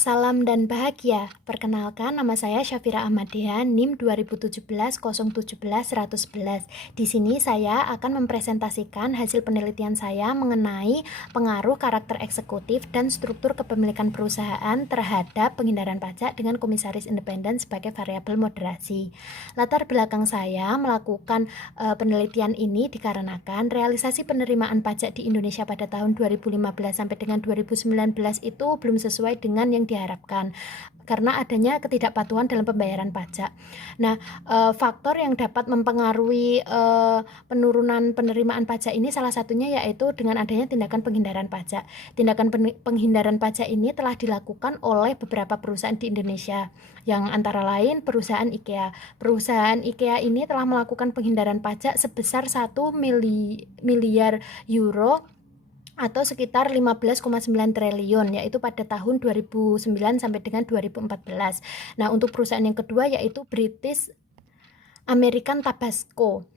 Salam dan bahagia. Perkenalkan, nama saya Syafira Ahmadiyah, NIM 2017-017-111. Di sini saya akan mempresentasikan hasil penelitian saya mengenai pengaruh karakter eksekutif dan struktur kepemilikan perusahaan terhadap penghindaran pajak dengan komisaris independen sebagai variabel moderasi. Latar belakang saya melakukan penelitian ini dikarenakan realisasi penerimaan pajak di Indonesia pada tahun 2015 sampai dengan 2019 itu belum sesuai dengan yang diharapkan karena adanya ketidakpatuhan dalam pembayaran pajak. Nah, faktor yang dapat mempengaruhi penurunan penerimaan pajak ini salah satunya yaitu dengan adanya tindakan penghindaran pajak. Tindakan penghindaran pajak ini telah dilakukan oleh beberapa perusahaan di Indonesia, yang antara lain perusahaan IKEA. Perusahaan IKEA ini telah melakukan penghindaran pajak sebesar 1 miliar euro atau sekitar 15,9 triliun, yaitu pada tahun 2009 sampai dengan 2014. Nah, untuk perusahaan yang kedua yaitu British American Tobacco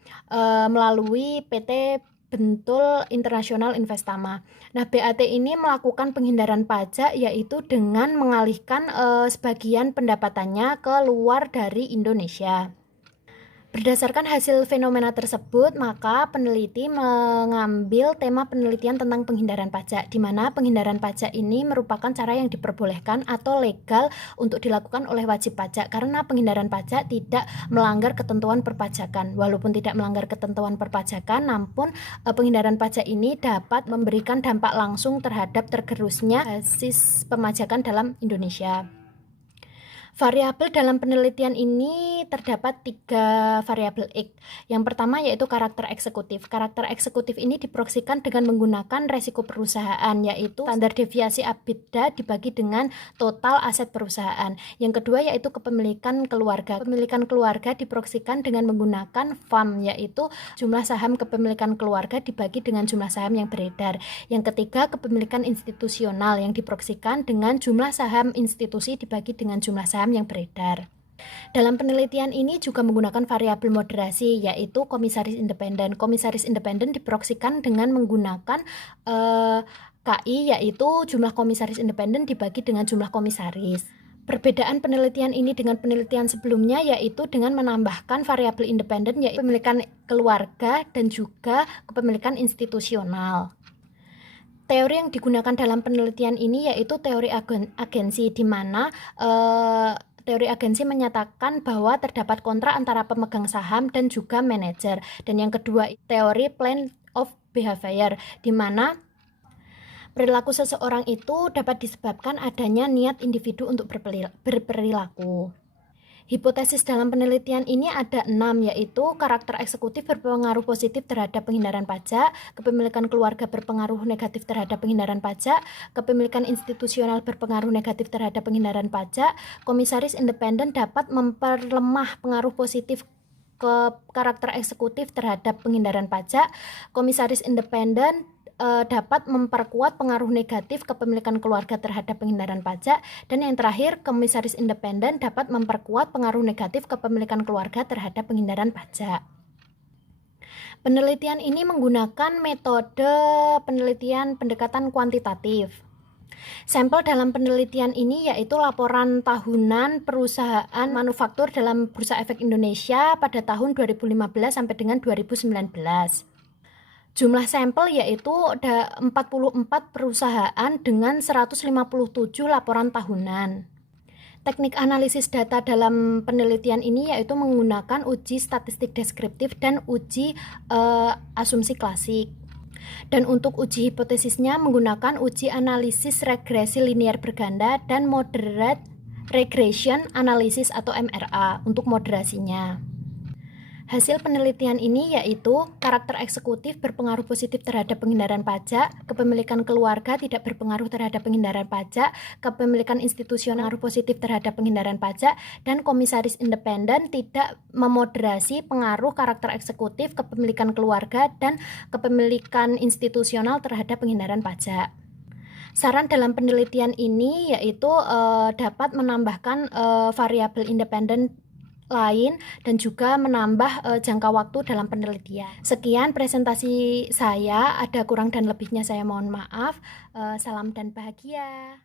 melalui PT Bentul International Investama. Nah, BAT ini melakukan penghindaran pajak yaitu dengan mengalihkan sebagian pendapatannya ke luar dari Indonesia. Berdasarkan hasil fenomena tersebut, maka peneliti mengambil tema penelitian tentang penghindaran pajak, di mana penghindaran pajak ini merupakan cara yang diperbolehkan atau legal untuk dilakukan oleh wajib pajak, karena penghindaran pajak tidak melanggar ketentuan perpajakan. Walaupun tidak melanggar ketentuan perpajakan, namun penghindaran pajak ini dapat memberikan dampak langsung terhadap tergerusnya basis pemajakan dalam Indonesia. Variabel dalam penelitian ini terdapat 3 variabel X. Yang pertama yaitu karakter eksekutif. Karakter eksekutif ini diproyeksikan dengan menggunakan resiko perusahaan, yaitu standar deviasi EBITDA dibagi dengan total aset perusahaan. Yang kedua yaitu kepemilikan keluarga. Kepemilikan keluarga diproyeksikan dengan menggunakan FAM, yaitu jumlah saham kepemilikan keluarga dibagi dengan jumlah saham yang beredar. Yang ketiga kepemilikan institusional yang diproyeksikan dengan jumlah saham institusi dibagi dengan jumlah saham yang beredar. Dalam penelitian ini juga menggunakan variabel moderasi, yaitu komisaris independen. Komisaris independen diproyeksikan dengan menggunakan KI, yaitu jumlah komisaris independen dibagi dengan jumlah komisaris. Perbedaan penelitian ini dengan penelitian sebelumnya yaitu dengan menambahkan variabel independen, yaitu kepemilikan keluarga dan juga kepemilikan institusional. Teori yang digunakan dalam penelitian ini yaitu teori agensi, di mana teori agensi menyatakan bahwa terdapat kontrak antara pemegang saham dan juga manajer. Dan yang kedua, teori plan of behavior, di mana perilaku seseorang itu dapat disebabkan adanya niat individu untuk berperilaku. Hipotesis dalam penelitian ini ada 6, yaitu karakter eksekutif berpengaruh positif terhadap penghindaran pajak, kepemilikan keluarga berpengaruh negatif terhadap penghindaran pajak, kepemilikan institusional berpengaruh negatif terhadap penghindaran pajak, komisaris independen dapat memperlemah pengaruh positif ke karakter eksekutif terhadap penghindaran pajak, komisaris independen dapat memperkuat pengaruh negatif kepemilikan keluarga terhadap penghindaran pajak, dan yang terakhir komisaris independen dapat memperkuat pengaruh negatif kepemilikan keluarga terhadap penghindaran pajak. Penelitian ini menggunakan metode penelitian pendekatan kuantitatif. Sampel dalam penelitian ini yaitu laporan tahunan perusahaan manufaktur dalam Bursa Efek Indonesia pada tahun 2015 sampai dengan 2019. Jumlah sampel yaitu ada 44 perusahaan dengan 157 laporan tahunan. Teknik analisis data dalam penelitian ini yaitu menggunakan uji statistik deskriptif dan uji asumsi klasik. Dan untuk uji hipotesisnya menggunakan uji analisis regresi linear berganda dan moderate regression analysis atau MRA untuk moderasinya. Hasil penelitian ini yaitu karakter eksekutif berpengaruh positif terhadap penghindaran pajak, kepemilikan keluarga tidak berpengaruh terhadap penghindaran pajak, kepemilikan institusional positif terhadap penghindaran pajak, dan komisaris independen tidak memoderasi pengaruh karakter eksekutif, kepemilikan keluarga, dan kepemilikan institusional terhadap penghindaran pajak. Saran dalam penelitian ini yaitu dapat menambahkan variabel independen lain dan juga menambah jangka waktu dalam penelitian. Sekian presentasi saya, ada kurang dan lebihnya saya mohon maaf. Salam dan bahagia.